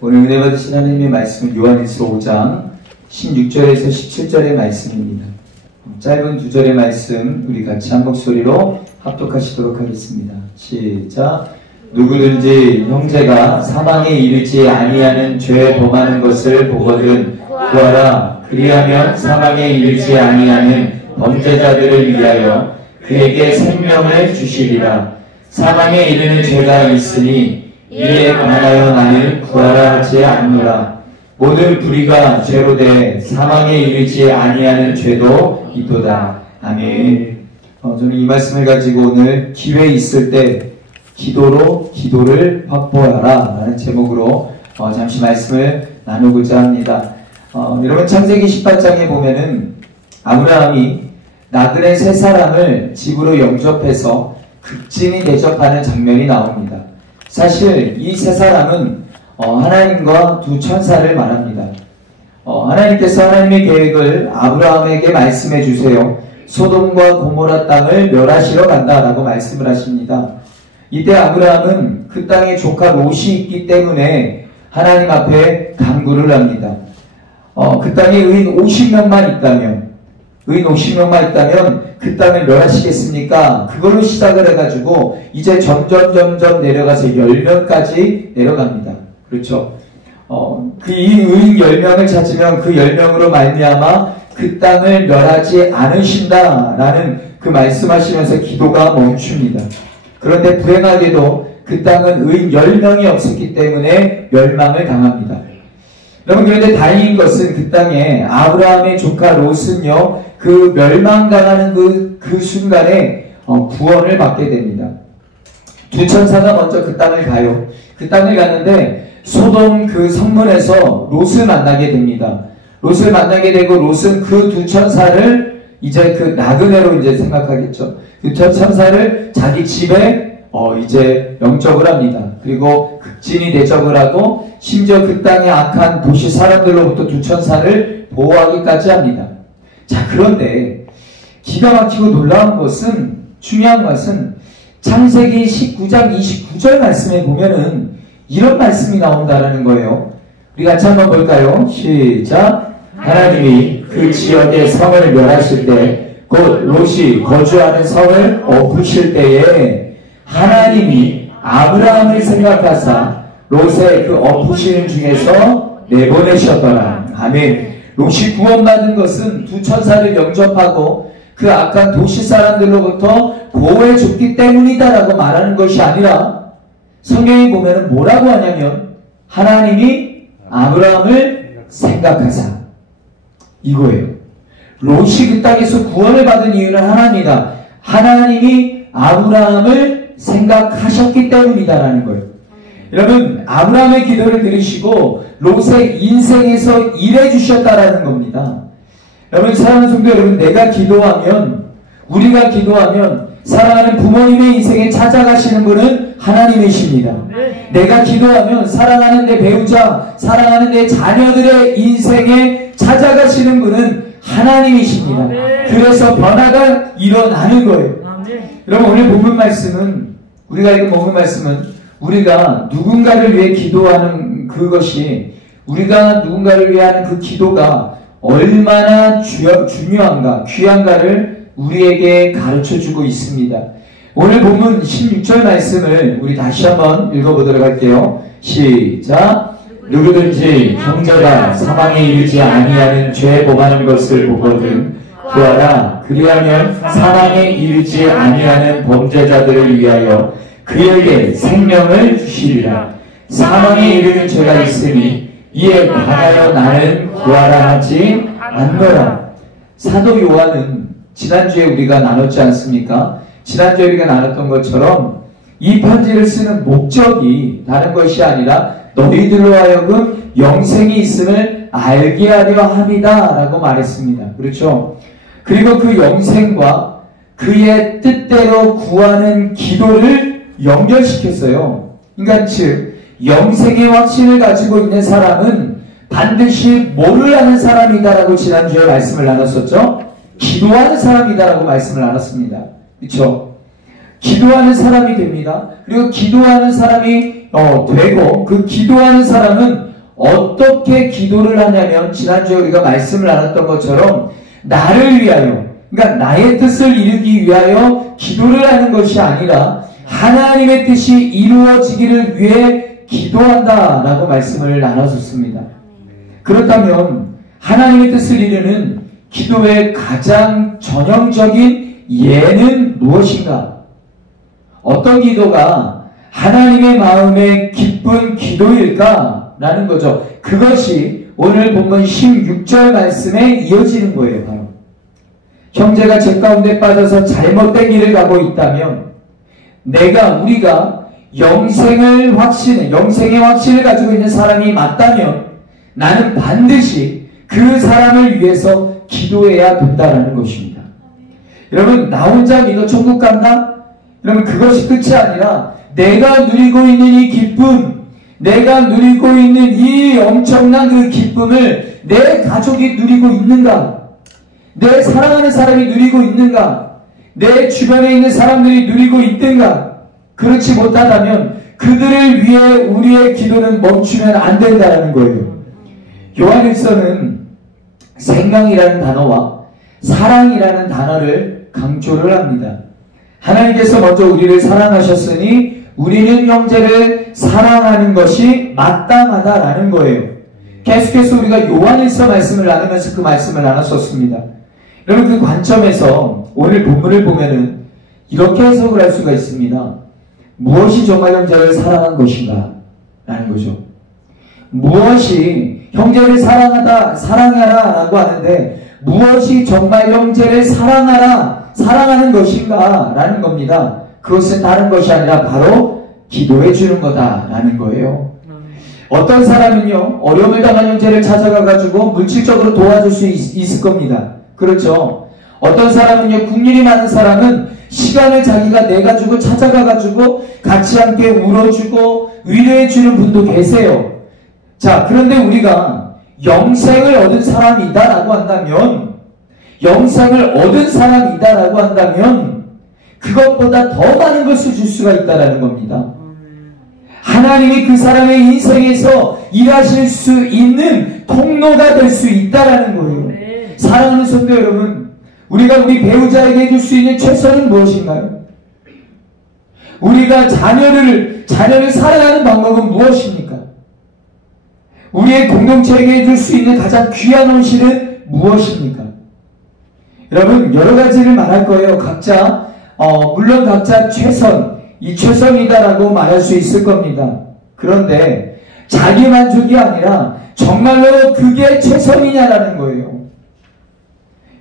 오늘 은혜 받으신 하나님의 말씀은 요한일서 5장 16절에서 17절의 말씀입니다. 짧은 두 절의 말씀 우리 같이 한 목소리로 합독하시도록 하겠습니다. 시작. 누구든지 형제가 사망에 이르지 아니하는 죄 범하는 것을 보거든 구하라. 그리하면 사망에 이르지 아니하는 범죄자들을 위하여 그에게 생명을 주시리라. 사망에 이르는 죄가 있으니 이에 관하여 나는 구하라 하지 않노라. 모든 불의가 죄로 돼 사망에 이르지 아니하는 죄도 있도다. 아멘. 저는 이 말씀을 가지고 오늘 기회 있을 때 기도로 기도를 확보하라 라는 제목으로 잠시 말씀을 나누고자 합니다. 여러분 창세기 18장에 보면은 아브라함이 나그네 세 사람을 집으로 영접해서 극진히 대접하는 장면이 나옵니다. 사실 이 세 사람은 하나님과 두 천사를 말합니다. 하나님께서 하나님의 계획을 아브라함에게 말씀해 주세요. 소돔과 고모라 땅을 멸하시러 간다라고 말씀을 하십니다. 이때 아브라함은 그 땅에 조카 롯이 있기 때문에 하나님 앞에 간구를 합니다. 그 땅에 의인 50명만 있다면 그 땅을 멸하시겠습니까? 그걸로 시작을 해가지고 이제 점점 내려가서 10명까지 내려갑니다. 그렇죠? 그 의인 10명을 찾으면 그 10명으로 말미암아 그 땅을 멸하지 않으신다라는 그 말씀하시면서 기도가 멈춥니다. 그런데 불행하게도 그 땅은 의인 10명이 없었기 때문에 멸망을 당합니다. 여러분, 그런데 다행인 것은 그 땅에 아브라함의 조카 롯은요, 그 멸망당하는 그 순간에 구원을 받게 됩니다. 두 천사가 먼저 그 땅을 가요. 그 땅을 가는데 소돔 그 성문에서 롯을 만나게 됩니다. 롯을 만나게 되고 롯은 그 두 천사를 이제 그 나그네로 이제 생각하겠죠. 그 두 천사를 자기 집에 이제 영접을 합니다. 그리고 극진히 대접을 하고 심지어 그 땅의 악한 도시 사람들로부터 두 천사를 보호하기까지 합니다. 자, 그런데 기가 막히고 놀라운 것은, 중요한 것은 창세기 19장 29절 말씀에 보면은 이런 말씀이 나온다라는 거예요. 우리 같이 한번 볼까요? 시작. 하나님이 그 지역의 성을 멸하실 때 곧 롯이 거주하는 성을 엎으실 때에 하나님이 아브라함을 생각하사 롯의 그 엎으시는 중에서 내보내셨더라. 아멘. 롯이 구원받은 것은 두 천사를 영접하고 그 악한 도시 사람들로부터 보호해줬기 때문이다라고 말하는 것이 아니라 성경에 보면 뭐라고 하냐면 하나님이 아브라함을 생각하사 이거예요. 롯이 그 땅에서 구원을 받은 이유는 하나입니다. 하나님이 아브라함을 생각하셨기 때문이다라는 거예요. 여러분, 아브라함의 기도를 들으시고 롯의 인생에서 일해 주셨다라는 겁니다. 여러분, 사랑하는 성도 여러분, 우리가 기도하면 사랑하는 부모님의 인생에 찾아가시는 분은 하나님이십니다. 내가 기도하면 사랑하는 내 배우자, 사랑하는 내 자녀들의 인생에 찾아가시는 분은 하나님이십니다. 그래서 변화가 일어나는 거예요. 여러분, 오늘 본문 말씀은, 우리가 읽은 본문 말씀은 우리가 누군가를 위해 기도하는 그것이, 우리가 누군가를 위해 하는 그 기도가 얼마나 중요한가, 귀한가를 우리에게 가르쳐주고 있습니다. 오늘 본문 16절 말씀을 우리 다시 한번 읽어보도록 할게요. 시작. 누구든지 형제가 사망에 이르지 아니하는 죄 범하는 것을 보거든 구하라. 그리하면 사망에 이르지 아니하는 범죄자들을 위하여 그에게 생명을 주시리라. 사망에 이르는 죄가 있으니 이에 관하여 나는 구하라 하지 않노라. 사도 요한은 지난주에 우리가 나눴지 않습니까? 지난주에 우리가 나눴던 것처럼 이 편지를 쓰는 목적이 다른 것이 아니라 너희들로 하여금 영생이 있음을 알게 하려 함이다 라고 말했습니다. 그렇죠? 그리고 그 영생과 그의 뜻대로 구하는 기도를 연결시켰어요. 그러니까 즉 영생의 확신을 가지고 있는 사람은 반드시 뭐를 하는 사람이다라고 지난주에 말씀을 나눴었죠? 기도하는 사람이다라고 말씀을 나눴습니다. 그렇죠? 기도하는 사람이 됩니다. 그리고 기도하는 사람이 되고, 그 기도하는 사람은 어떻게 기도를 하냐면, 지난주에 우리가 말씀을 나눴던 것처럼 나를 위하여, 그러니까 나의 뜻을 이루기 위하여 기도를 하는 것이 아니라 하나님의 뜻이 이루어지기를 위해 기도한다라고 말씀을 나눴었습니다. 그렇다면 하나님의 뜻을 이루는 기도의 가장 전형적인 예는 무엇인가? 어떤 기도가 하나님의 마음에 기쁜 기도일까? 라는 거죠. 그것이 오늘 본문 16절 말씀에 이어지는 거예요. 바로 형제가 죄 가운데 빠져서 잘못된 길을 가고 있다면 우리가 영생의 확신을 가지고 있는 사람이 맞다면 나는 반드시 그 사람을 위해서 기도해야 된다는 것입니다. 여러분, 나 혼자 믿어 천국 간다? 여러분, 그것이 끝이 아니라 내가 누리고 있는 이 기쁨, 내가 누리고 있는 이 엄청난 그 기쁨을 내 가족이 누리고 있는가? 내 사랑하는 사람이 누리고 있는가? 내 주변에 있는 사람들이 누리고 있든가? 그렇지 못하다면 그들을 위해 우리의 기도는 멈추면 안 된다는 거예요. 요한일서는 생명이라는 단어와 사랑이라는 단어를 강조를 합니다. 하나님께서 먼저 우리를 사랑하셨으니 우리는 형제를 사랑하는 것이 마땅하다라는 거예요. 계속해서 우리가 요한일서 말씀을 나누면서 그 말씀을 나눴었습니다. 여러분, 그 관점에서 오늘 본문을 보면은 이렇게 해석을 할 수가 있습니다. 무엇이 정말 형제를 사랑한 것인가? 라는 거죠. 무엇이 형제를 사랑하라 라고 하는데 무엇이 정말 형제를 사랑하는 것인가? 라는 겁니다. 그것은 다른 것이 아니라 바로 기도해 주는 거다라는 거예요. 어떤 사람은요, 어려움을 당한 형제를 찾아가가지고 물질적으로 도와줄 수 있을 겁니다. 그렇죠. 어떤 사람은요, 국률이 많은 사람은 시간을 자기가 내가지고 찾아가가지고 같이 함께 울어주고 위로해주는 분도 계세요. 자, 그런데 우리가 영생을 얻은 사람이다라고 한다면 그것보다 더 많은 것을 줄 수가 있다라는 겁니다. 하나님이 그 사람의 인생에서 일하실 수 있는 통로가 될 수 있다라는 거예요. 사랑하는 성도 여러분, 우리가 우리 배우자에게 해줄 수 있는 최선은 무엇인가요? 우리가 자녀를 사랑하는 방법은 무엇입니까? 우리의 공동체에게 해줄 수 있는 가장 귀한 헌신은 무엇입니까? 여러분, 여러 가지를 말할 거예요. 물론 각자 이 최선이다라고 말할 수 있을 겁니다. 그런데 자기 만족이 아니라 정말로 그게 최선이냐라는 거예요.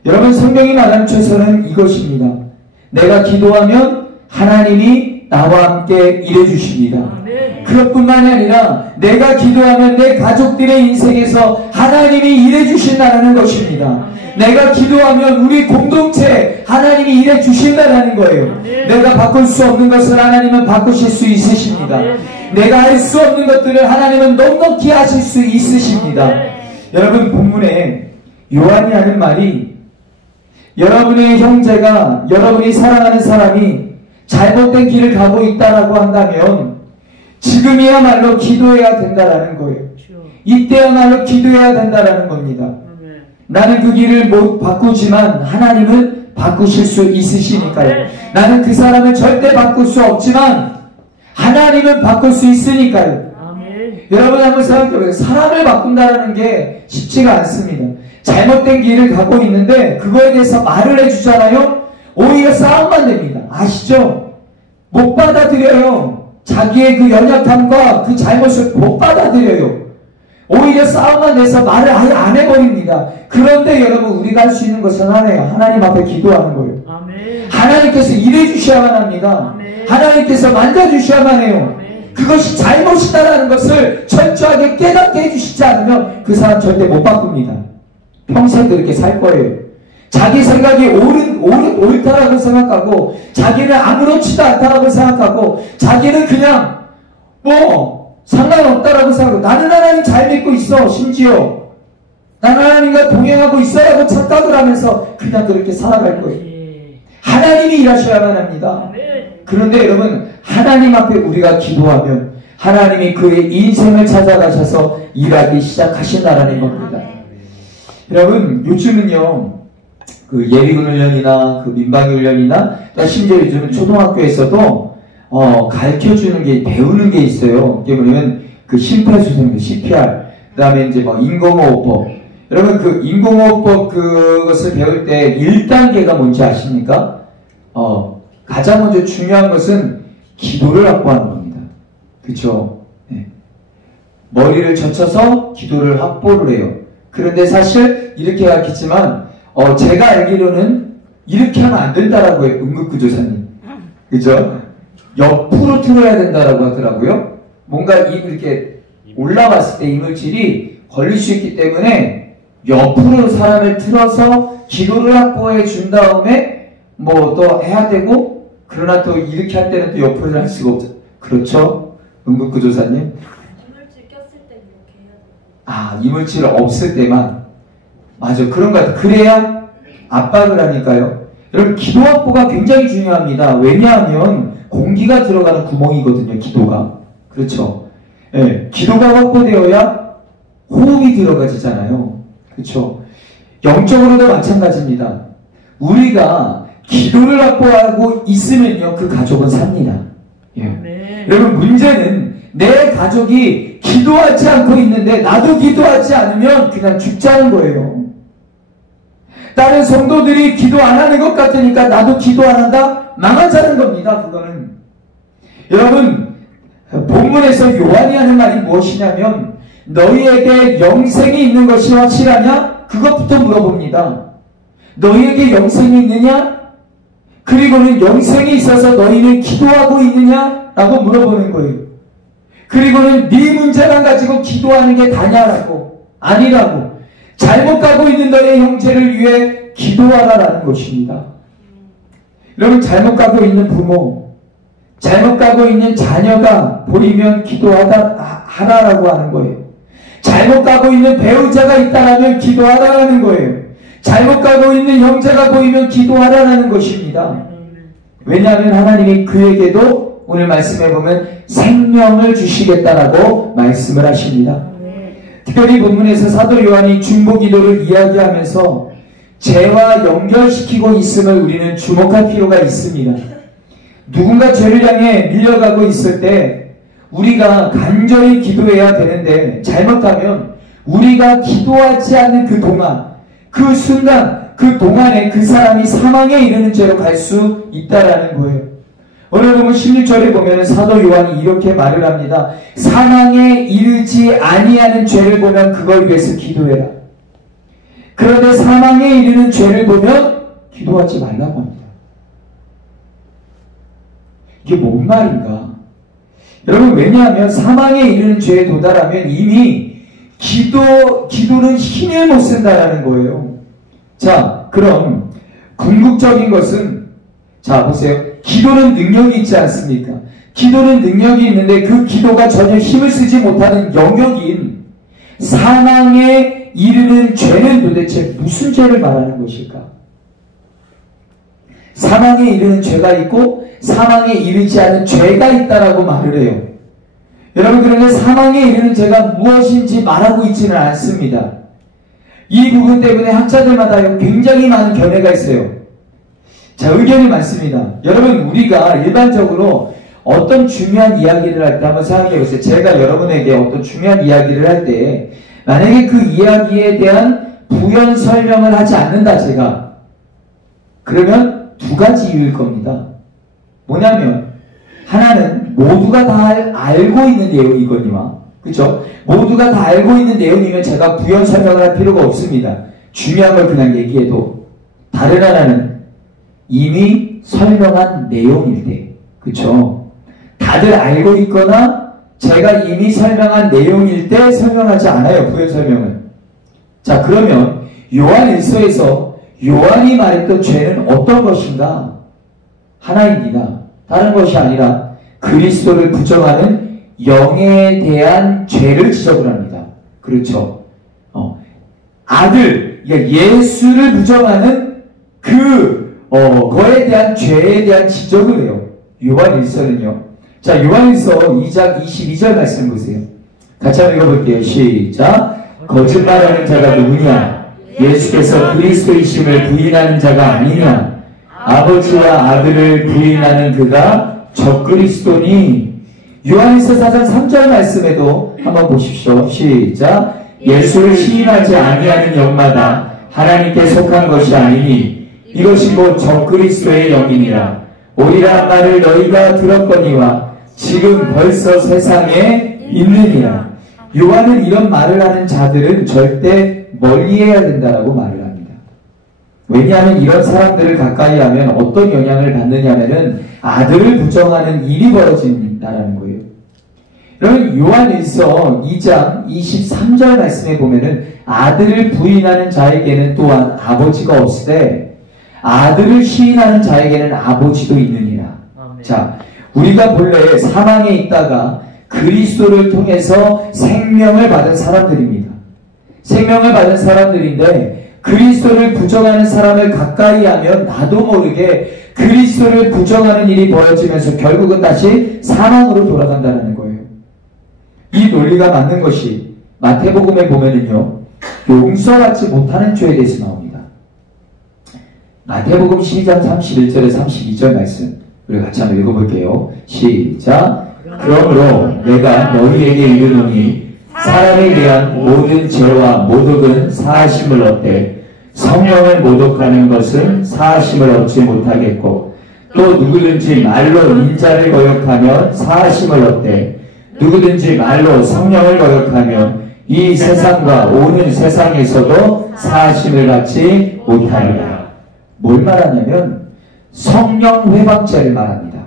여러분, 성경이 말하는 최선은 이것입니다. 내가 기도하면 하나님이 나와 함께 일해주십니다. 그것뿐만이 아니라 내가 기도하면 내 가족들의 인생에서 하나님이 일해주신다는 것입니다. 내가 기도하면 우리 공동체에 하나님이 일해주신다는 거예요. 내가 바꿀 수 없는 것을 하나님은 바꾸실 수 있으십니다. 내가 할 수 없는 것들을 하나님은 넉넉히 하실 수 있으십니다. 여러분, 본문에 요한이 하는 말이 여러분의 형제가, 여러분이 사랑하는 사람이 잘못된 길을 가고 있다라고 한다면 지금이야말로 기도해야 된다라는 거예요. 이때야말로 기도해야 된다라는 겁니다. 나는 그 길을 못 바꾸지만 하나님은 바꾸실 수 있으시니까요. 나는 그 사람을 절대 바꿀 수 없지만 하나님은 바꿀 수 있으니까요. 여러분, 한번 생각해보세요. 사람을 바꾼다는 게 쉽지가 않습니다. 잘못된 길을 가고 있는데 그거에 대해서 말을 해주잖아요. 오히려 싸움만 됩니다. 아시죠? 못 받아들여요. 자기의 그 연약함과 그 잘못을 못 받아들여요. 오히려 싸움만 내서 말을 아예 안 해버립니다. 그런데 여러분, 우리가 할 수 있는 것은 하나예요. 하나님 앞에 기도하는 거예요. 아멘. 하나님께서 일해주셔야만 합니다. 아멘. 하나님께서 만져주셔야만 해요. 아멘. 그것이 잘못이다라는 것을 철저하게 깨닫게 해주시지 않으면 그 사람 절대 못 바꿉니다. 평생 그렇게 살 거예요. 자기 생각이 옳다라고 생각하고 자기는 아무렇지도 않다라고 생각하고 자기는 그냥 상관없다라고 생각하고 나는 하나님 잘 믿고 있어. 심지어 나는 하나님과 동행하고 있어라고 착각을 하면서 그냥 그렇게 살아갈 거예요. 하나님이 일하셔야만 합니다. 그런데 여러분, 하나님 앞에 우리가 기도하면 하나님이 그의 인생을 찾아가셔서 일하기 시작하신다라는 겁니다. 여러분, 요즘은요, 그 예비군 훈련이나 그 민방위 훈련이나 심지어 요즘은 초등학교에서도 가르쳐주는 게, 배우는 게 있어요. 그게 뭐냐면 그 심폐소생술, CPR, 그 다음에 이제 뭐 인공호흡법. 여러분, 그 인공호흡법 그것을 배울 때 1단계가 뭔지 아십니까? 가장 먼저 중요한 것은 기도를 확보하는 겁니다. 그쵸? 네. 머리를 젖혀서 기도를 확보를 해요. 그런데 사실 이렇게 가르치지만 제가 알기로는 이렇게 하면 안 된다라고 해요. 응급구조사님. 그죠? 옆으로 틀어야 된다라고 하더라고요. 뭔가 이렇게 올라왔을 때 이물질이 걸릴 수 있기 때문에 옆으로 사람을 틀어서 기도를 확보해 준 다음에 뭐 또 해야 되고, 그러나 또 이렇게 할 때는 또 옆으로 할 수가 없죠. 그렇죠? 응급구조사님? 이물질 꼈을 때 이렇게 해야 돼요. 아, 이물질 없을 때만. 맞아. 그런 것 같아요. 그래야 압박을 하니까요. 여러분, 기도 확보가 굉장히 중요합니다. 왜냐하면 공기가 들어가는 구멍이거든요. 기도가. 그렇죠. 예, 기도가 확보되어야 호흡이 들어가지잖아요. 그렇죠. 영적으로도 마찬가지입니다. 우리가 기도를 확보하고 있으면요, 그 가족은 삽니다. 예. 네. 여러분, 문제는 내 가족이 기도하지 않고 있는데 나도 기도하지 않으면 그냥 죽자는 거예요. 다른 성도들이 기도 안 하는 것 같으니까 나도 기도 안 한다? 망하자는 겁니다. 그거는. 여러분, 본문에서 요한이 하는 말이 무엇이냐면, 너희에게 영생이 있는 것이 확실하냐? 그것부터 물어봅니다. 너희에게 영생이 있느냐? 그리고는 영생이 있어서 너희는 기도하고 있느냐? 라고 물어보는 거예요. 그리고는 네 문제만 가지고 기도하는 게 다냐라고. 아니라고. 잘못 가고 있는 너의 형제를 위해 기도하라라는 것입니다. 여러분, 잘못 가고 있는 부모, 잘못 가고 있는 자녀가 보이면 기도하라라고 하는 거예요. 잘못 가고 있는 배우자가 있다라면 기도하라라는 거예요. 잘못 가고 있는 형제가 보이면 기도하라라는 것입니다. 왜냐하면 하나님이 그에게도 오늘 말씀해 보면 생명을 주시겠다라고 말씀을 하십니다. 특별히 본문에서 사도 요한이 중보 기도를 이야기하면서 죄와 연결시키고 있음을 우리는 주목할 필요가 있습니다. 누군가 죄를 향해 밀려가고 있을 때 우리가 간절히 기도해야 되는데, 잘못하면 우리가 기도하지 않는 그 동안, 그 순간, 그 동안에 그 사람이 사망에 이르는 죄로 갈 수 있다라는 거예요. 오늘 보면 16절에 보면 사도 요한이 이렇게 말을 합니다. 사망에 이르지 아니하는 죄를 보면 그걸 위해서 기도해라. 그런데 사망에 이르는 죄를 보면 기도하지 말라고 합니다. 이게 뭔 말인가? 여러분, 왜냐하면 사망에 이르는 죄에 도달하면 이미 기도는 힘을 못 쓴다라는 거예요. 자, 그럼 궁극적인 것은, 자, 보세요. 기도는 능력이 있지 않습니까? 기도는 능력이 있는데 그 기도가 전혀 힘을 쓰지 못하는 영역인 사망에 이르는 죄는 도대체 무슨 죄를 말하는 것일까? 사망에 이르는 죄가 있고 사망에 이르지 않은 죄가 있다라고 말을 해요. 여러분, 그런데 사망에 이르는 죄가 무엇인지 말하고 있지는 않습니다. 이 부분 때문에 학자들마다 굉장히 많은 견해가 있어요. 자, 의견이 많습니다. 여러분, 우리가 일반적으로 어떤 중요한 이야기를 할 때 한번 생각해 보세요. 제가 여러분에게 어떤 중요한 이야기를 할 때 만약에 그 이야기에 대한 부연 설명을 하지 않는다, 제가. 그러면 두 가지 이유일 겁니다. 뭐냐면, 하나는 모두가 다 알고 있는 내용이거니와, 그쵸? 모두가 다 알고 있는 내용이면 제가 부연 설명을 할 필요가 없습니다. 중요한 걸 그냥 얘기해도. 다른 하나는 이미 설명한 내용일 때, 그쵸? 다들 알고 있거나 제가 이미 설명한 내용일 때 설명하지 않아요, 부연 설명을. 자, 그러면 요한 1서에서 요한이 말했던 죄는 어떤 것인가? 하나입니다. 다른 것이 아니라 그리스도를 부정하는 영에 대한 죄를 지적을 합니다. 그렇죠. 아들, 예수를 부정하는 거에 대한 죄에 대한 지적을 해요. 요한일서는요. 자, 요한일서 2장 22절 말씀 보세요. 같이 한번 읽어볼게요. 시작. 거짓말하는 자가 누구냐? 예수께서 그리스도이심을 부인하는 자가 아니냐? 아버지와 아들을 부인하는 그가 적그리스도니. 요한일서 4장 3절 말씀에도 한번 보십시오. 시작. 예수를 시인하지 아니하는 영마다 하나님께 속한 것이 아니니 이것이 곧 적그리스도의 영이니라. 오리라 말을 너희가 들었거니와 지금 벌써 세상에 있느니라. 요한은 이런 말을 하는 자들은 절대 멀리해야 된다라고 말을 합니다. 왜냐하면 이런 사람들을 가까이 하면 어떤 영향을 받느냐면은 아들을 부정하는 일이 벌어진다라는 거예요. 여러분, 요한일서 2장 23절 말씀에 보면은 아들을 부인하는 자에게는 또한 아버지가 없으되 아들을 시인하는 자에게는 아버지도 있느니라. 아멘. 자, 우리가 본래 사망에 있다가 그리스도를 통해서 생명을 받은 사람들입니다. 생명을 받은 사람들인데 그리스도를 부정하는 사람을 가까이 하면 나도 모르게 그리스도를 부정하는 일이 벌어지면서 결국은 다시 사망으로 돌아간다는 거예요. 이 논리가 맞는 것이 마태복음에 보면은요, 용서받지 못하는 죄에 대해서 나옵니다. 마태복음 12장 31절에 32절 말씀 우리 같이 한번 읽어볼게요. 시작. 그러므로 내가 너희에게 이르노니 사람에 대한 모든 죄와 모독은 사하심을 얻되 성령을 모독하는 것은 사하심을 얻지 못하겠고 또 누구든지 말로 인자를 거역하면 사하심을 얻되 누구든지 말로 성령을 거역하면 이 세상과 오는 세상에서도 사하심을 받지 못하리라. 뭘 말하냐면 성령 회방죄를 말합니다.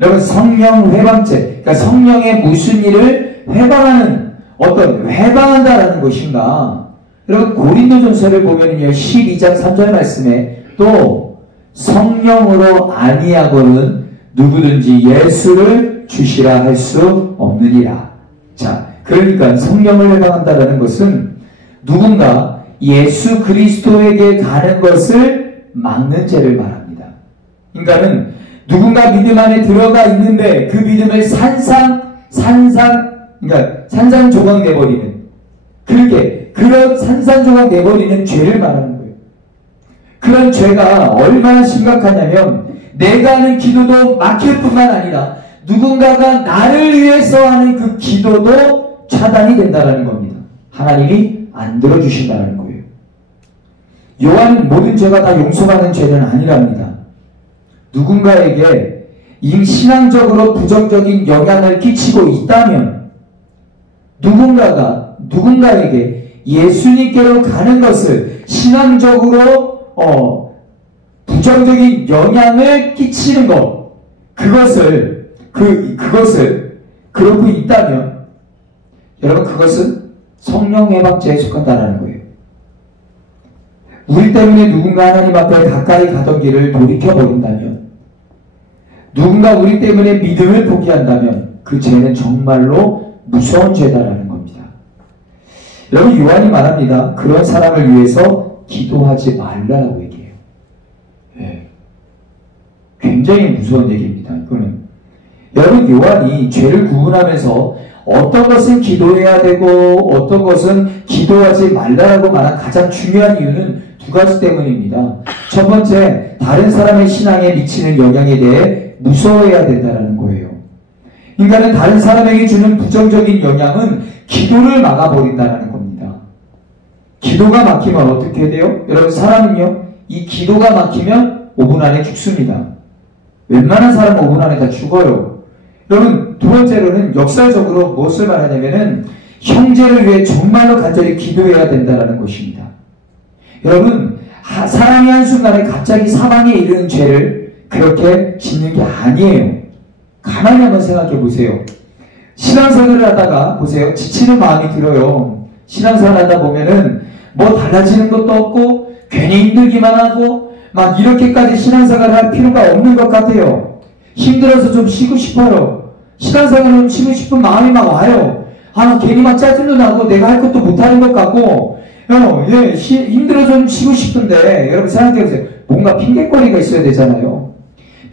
여러분, 성령 회방죄, 그러니까 성령의 무슨 일을 회방하는, 회방한다라는 것인가? 여러분, 고린도전서를 보면요 12장 3절 말씀에 또 성령으로 아니하고는 누구든지 예수를 주시라 할 수 없느니라. 자, 그러니까 성령을 회방한다라는 것은 누군가 예수 그리스도에게 가는 것을 막는 죄를 말합니다. 그러니까는 누군가 믿음 안에 들어가 있는데 그 믿음을 산산조각 내버리는, 그런 산산조각 내버리는 죄를 말하는 거예요. 그런 죄가 얼마나 심각하냐면 내가 하는 기도도 막힐 뿐만 아니라 누군가가 나를 위해서 하는 그 기도도 차단이 된다는 겁니다. 하나님이 안 들어주신다는 거예요. 요한은 모든 죄가 다 용서받는 죄는 아니랍니다. 누군가에게 신앙적으로 부정적인 영향을 끼치고 있다면 누군가에게 예수님께로 가는 것을 신앙적으로 부정적인 영향을 끼치는 것, 그것을 그러고 있다면 여러분, 그것은 성령 회방죄에 속한다는 거예요. 우리 때문에 누군가 하나님 앞에 가까이 가던 길을 돌이켜버린다면, 누군가 우리 때문에 믿음을 포기한다면 그 죄는 정말로 무서운 죄다라는 겁니다. 여러분, 요한이 말합니다. 그런 사람을 위해서 기도하지 말라라고 얘기해요. 네. 굉장히 무서운 얘기입니다. 이거는. 여러분, 요한이 죄를 구분하면서 어떤 것은 기도해야 되고 어떤 것은 기도하지 말라라고 말한 가장 중요한 이유는 두 가지 때문입니다. 첫 번째, 다른 사람의 신앙에 미치는 영향에 대해 무서워해야 된다는 거예요. 인간은 다른 사람에게 주는 부정적인 영향은 기도를 막아버린다는 겁니다. 기도가 막히면 어떻게 돼요? 여러분, 사람은요, 이 기도가 막히면 5분 안에 죽습니다. 웬만한 사람은 5분 안에 다 죽어요. 여러분, 두 번째로는 역사적으로 무엇을 말하냐면은 형제를 위해 정말로 간절히 기도해야 된다는 것입니다. 여러분, 사람이 한순간에 갑자기 사망에 이르는 죄를 그렇게 짓는 게 아니에요. 가만히 한번 생각해 보세요. 신앙생활을 하다가 보세요. 지치는 마음이 들어요. 신앙생활 하다 보면은 뭐 달라지는 것도 없고 괜히 힘들기만 하고 막 이렇게까지 신앙생활을 할 필요가 없는 것 같아요. 힘들어서 좀 쉬고 싶어요. 신앙생활을 좀 쉬고 싶은 마음이 막 와요. 괜히 막 짜증도 나고 내가 할 것도 못하는 것 같고 힘들어서 좀 쉬고 싶은데 여러분 생각해보세요. 뭔가 핑계거리가 있어야 되잖아요.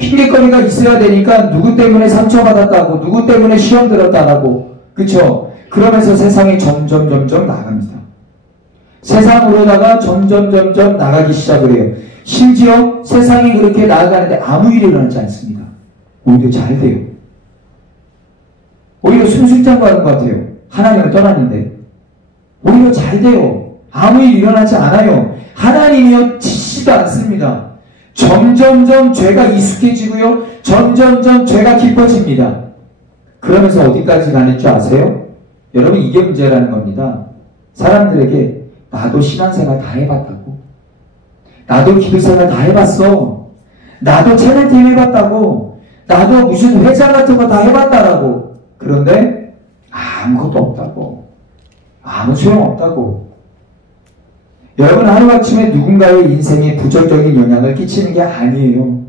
핑계거리가 있어야 되니까 누구 때문에 상처받았다고, 누구 때문에 시험 들었다라고, 그쵸? 그러면서 세상이 점점 나갑니다. 세상으로다가 점점 나가기 시작을 해요. 심지어 세상이 그렇게 나아가는데 아무 일이 일어나지 않습니다. 오히려 잘 돼요. 오히려 순순장구하는 것 같아요. 하나님을 떠났는데 오히려 잘 돼요. 아무 일 일어나지 않아요. 하나님이요 치지도 않습니다. 점점 죄가 익숙해지고요. 점점 죄가 깊어집니다. 그러면서 어디까지 가는 줄 아세요? 여러분 이게 문제라는 겁니다. 사람들에게 나도 신앙생활 다 해봤다고, 나도 기도생활 다 해봤어, 나도 채널팀 해봤다고, 나도 무슨 회장 같은 거 다 해봤다라고. 그런데 아무것도 없다고, 아무 소용없다고. 여러분 하루아침에 누군가의 인생에 부정적인 영향을 끼치는 게 아니에요.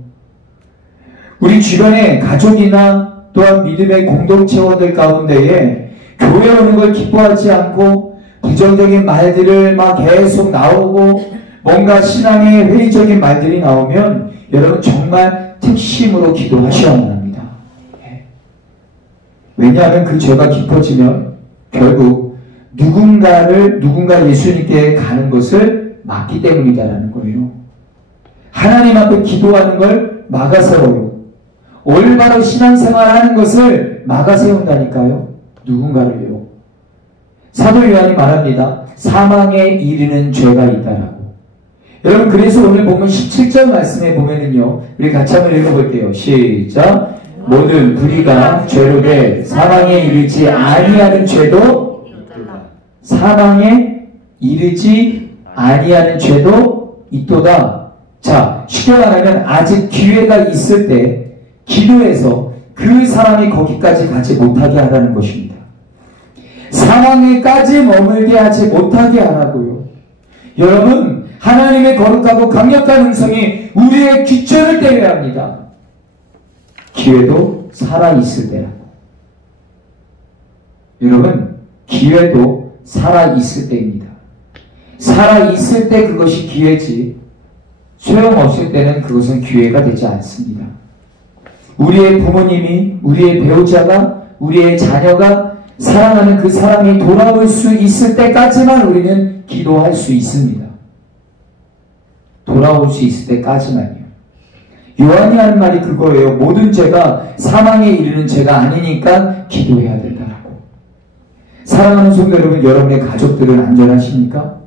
우리 주변의 가족이나 또한 믿음의 공동체원들 가운데에 교회 오는 걸 기뻐하지 않고 부정적인 말들을 막 계속 나오고 뭔가 신앙의 회의적인 말들이 나오면 여러분 정말 특심으로 기도하셔야만 합니다. 왜냐하면 그 죄가 깊어지면 결국 누군가 예수님께 가는 것을 막기 때문이다라는 거예요. 하나님 앞에 기도하는 걸 막아세워요. 올바로 신앙생활하는 것을 막아세운다니까요. 누군가를요. 사도 요한이 말합니다. 사망에 이르는 죄가 있다라고. 여러분 그래서 오늘 보면 17절 말씀에 보면은요. 우리 같이 한번 읽어볼게요. 시작. 모든 불의가 죄로 돼 사망에 이르지 아니하는 죄도 있도다. 사망에 이르지 아니하는 죄도 있도다. 자, 쉽게 말하면 아직 기회가 있을 때 기도해서 그 사람이 거기까지 가지 못하게 하라는 것입니다. 사망에까지 머물게 하지 못하게 하라고요. 여러분 하나님의 거룩하고 강력한 음성이 우리의 귀천을 때려야 합니다. 기회도 살아있을 때라고. 여러분 기회도 살아있을 때입니다. 살아있을 때 그것이 기회지 소용없을 때는 그것은 기회가 되지 않습니다. 우리의 부모님이, 우리의 배우자가, 우리의 자녀가 사랑하는 그 사람이 돌아올 수 있을 때까지만 우리는 기도할 수 있습니다. 돌아올 수 있을 때까지만요. 요한이 하는 말이 그거예요. 모든 죄가 사망에 이르는 죄가 아니니까 기도해야 된다라고. 사랑하는 성도 여러분, 여러분의 가족들은 안전하십니까?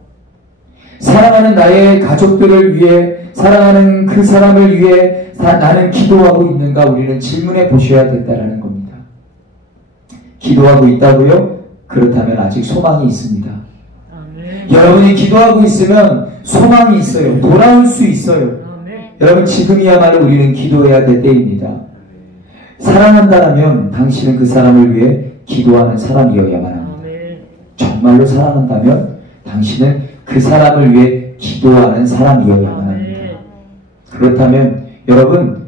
사랑하는 나의 가족들을 위해, 사랑하는 그 사람을 위해 나는 기도하고 있는가 우리는 질문해 보셔야 된다는 겁니다. 기도하고 있다고요? 그렇다면 아직 소망이 있습니다. 여러분이 기도하고 있으면 소망이 있어요. 돌아올 수 있어요. 여러분 지금이야말로 우리는 기도해야 될 때입니다. 사랑한다면 당신은 그 사람을 위해 기도하는 사람이어야만 합니다. 정말로 사랑한다면 당신은 그 사람을 위해 기도하는 사람이어야만 합니다. 그렇다면 여러분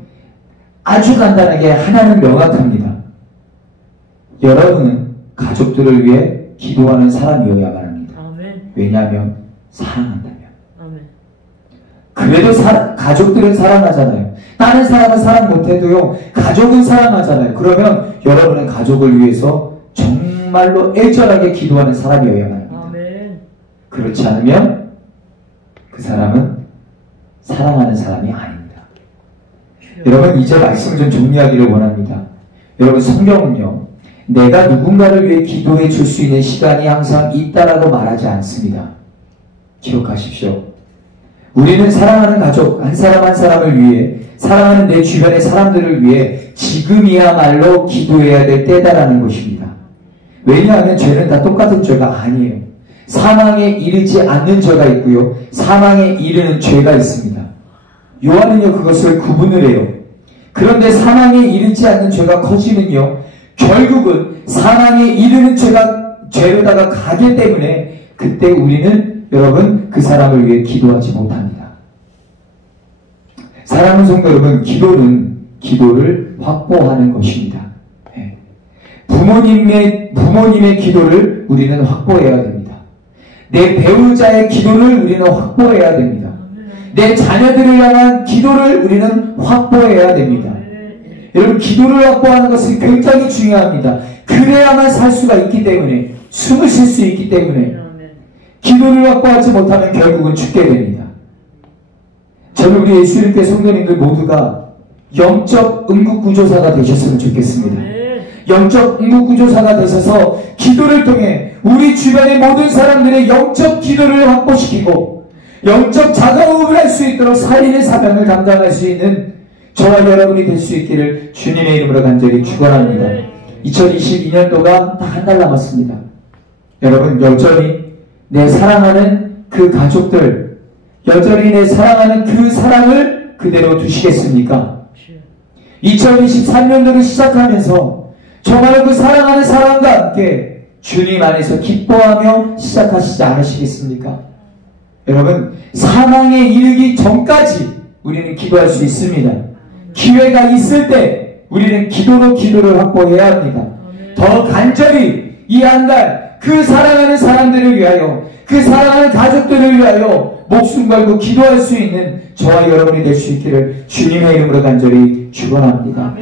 아주 간단하게 하나는 명확합니다. 여러분은 가족들을 위해 기도하는 사람이어야만 합니다. 왜냐하면 사랑한다면. 그래도 가족들은 사랑하잖아요. 다른 사람은 사랑 못해도요 가족은 사랑하잖아요. 그러면 여러분은 가족을 위해서 정말로 애절하게 기도하는 사람이어야만 합니다. 그렇지 않으면 그 사람은 사랑하는 사람이 아닙니다. 여러분 이제 말씀을 좀 정리하기를 원합니다. 여러분 성경은요 내가 누군가를 위해 기도해 줄 수 있는 시간이 항상 있다라고 말하지 않습니다. 기억하십시오. 우리는 사랑하는 가족 한 사람 한 사람을 위해, 사랑하는 내 주변의 사람들을 위해 지금이야말로 기도해야 될 때다라는 것입니다. 왜냐하면 죄는 다 똑같은 죄가 아니에요. 사망에 이르지 않는 죄가 있고요. 사망에 이르는 죄가 있습니다. 요한은요 그것을 구분을 해요. 그런데 사망에 이르지 않는 죄가 커지면요 결국은 사망에 이르는 죄로다가 가기 때문에 그때 우리는 여러분 그 사람을 위해 기도하지 못합니다. 사랑하는 성도 여러분, 기도를 확보하는 것입니다. 부모님의 기도를 우리는 확보해야 됩니다. 내 배우자의 기도를 우리는 확보해야 됩니다. 내 자녀들을 향한 기도를 우리는 확보해야 됩니다. 여러분, 기도를 확보하는 것은 굉장히 중요합니다. 그래야만 살 수가 있기 때문에, 숨을 쉴 수 있기 때문에, 기도를 확보하지 못하면 결국은 죽게 됩니다. 저는 우리 예수님께 성도님들 모두가 영적 응급구조사가 되셨으면 좋겠습니다. 영적 응급구조사가 되셔서 기도를 통해 우리 주변의 모든 사람들의 영적 기도를 확보시키고 영적 자가호흡을 할 수 있도록 살리는 사명을 감당할 수 있는 저와 여러분이 될 수 있기를 주님의 이름으로 간절히 축원합니다. 2022년도가 딱 한 달 남았습니다. 여러분, 여전히 내 사랑하는 그 가족들, 여전히 내 사랑하는 그 사랑을 그대로 두시겠습니까? 2023년도를 시작하면서 정말 그 사랑하는 사람과 함께 주님 안에서 기뻐하며 시작하시지 않으시겠습니까? 여러분, 사망에 이르기 전까지 우리는 기도할 수 있습니다. 기회가 있을 때 우리는 기도로 기도를 확보해야 합니다. 더 간절히 이 한 달 그 사랑하는 사람들을 위하여, 그 사랑하는 가족들을 위하여 목숨 걸고 기도할 수 있는 저와 여러분이 될 수 있기를 주님의 이름으로 간절히 축원합니다.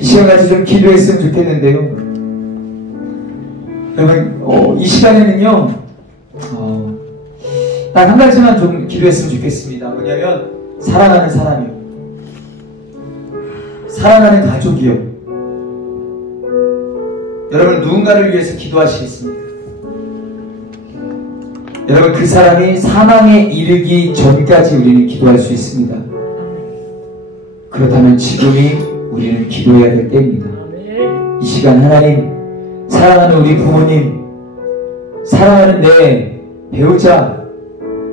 이 시간까지 좀 기도했으면 좋겠는데요. 여러분, 이 시간에는요, 딱 한 가지만 좀 기도했으면 좋겠습니다. 뭐냐면, 사랑하는 사람이요. 사랑하는 가족이요. 여러분, 누군가를 위해서 기도하시겠습니까? 여러분, 그 사람이 사망에 이르기 전까지 우리는 기도할 수 있습니다. 그렇다면 지금이 우리는 기도해야 될 때입니다. 이 시간 하나님, 사랑하는 우리 부모님, 사랑하는 내 배우자,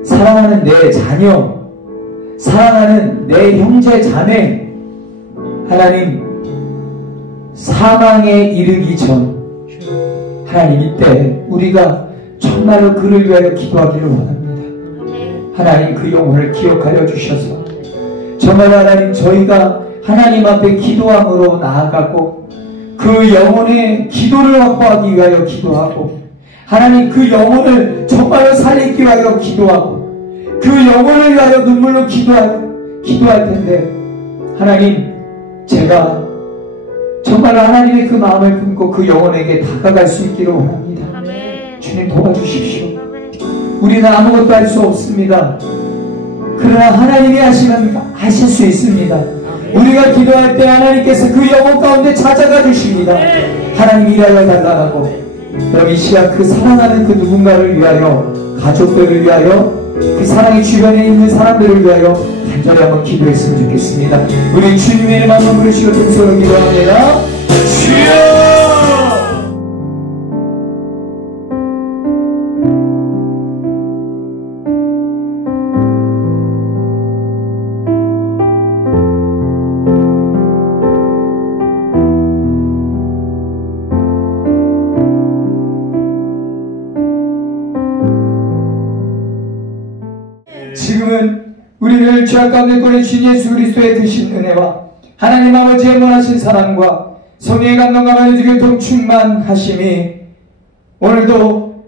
사랑하는 내 자녀, 사랑하는 내 형제 자매, 하나님, 사망에 이르기 전 하나님, 이때 우리가 정말로 그를 위하여 기도하기를 원합니다. 하나님, 그 영혼을 기억하여 주셔서 정말 하나님, 저희가 하나님 앞에 기도함으로 나아가고 그 영혼의 기도를 확보하기 위하여 기도하고, 하나님, 그 영혼을 정말로 살리기 위하여 기도하고 그 영혼을 위하여 눈물로 기도할 텐데, 하나님, 제가 정말 하나님의 그 마음을 품고 그 영혼에게 다가갈 수 있기를 원합니다. 주님, 도와주십시오. 우리는 아무것도 할 수 없습니다. 그러나 하나님이 하실 수 있습니다. 우리가 기도할 때 하나님께서 그 영혼 가운데 찾아가 주십니다. 하나님, 일하여 달라고. 그럼 이 시간 그 사랑하는 그 누군가를 위하여, 가족들을 위하여, 그 사랑의 주변에 있는 사람들을 위하여 간절히 한번 기도했으면 좋겠습니다. 우리 주님의 이름 한번 부르시고 동서로 기도합니다. 주여! 지금은 우리를 죄악 가운데 꺼내주신 예수 그리스도의 크신 은혜와 하나님 아버지의 원하신 사랑과 성령의 감동과 만유의 교통 충만하심이 오늘도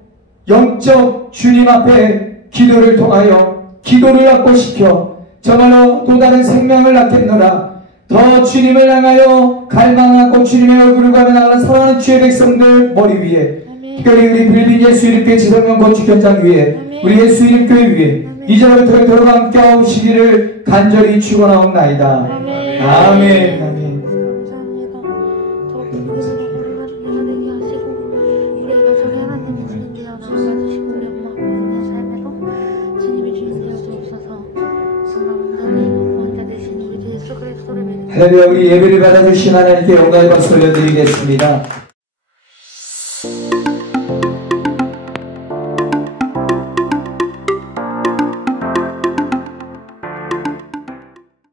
영적 주님 앞에 기도를 통하여 기도를 확보시켜 정말로 또 다른 생명을 낳겠노라. 더 주님을 향하여 갈망하고 주님의 얼굴을 가면하는 사랑하는 주의 백성들 머리 위에, 특별히 우리 빌린 예수 이름교회 지성령 건축 현장 위에, 우리 예수 이름교회 위에 이제부터 영토록 함께 하시기를 간절히 축원하옵나이다. 아멘. 아멘. 아멘. 감사합니다. 더 기쁘게 우리가 주님을 되게 하시고 우리 가정에 하나님의 주님 되어 나아가주시고 우리 엄마 아빠의 삶에도 주님이 주인 되어 주옵소서. 정말 온전히 구원자 되신 우리 주 예수 그리스도를 믿습니다. 할렐루야. 우리 예배를 받아주신 하나님께 영광의 박수 올려드리겠습니다.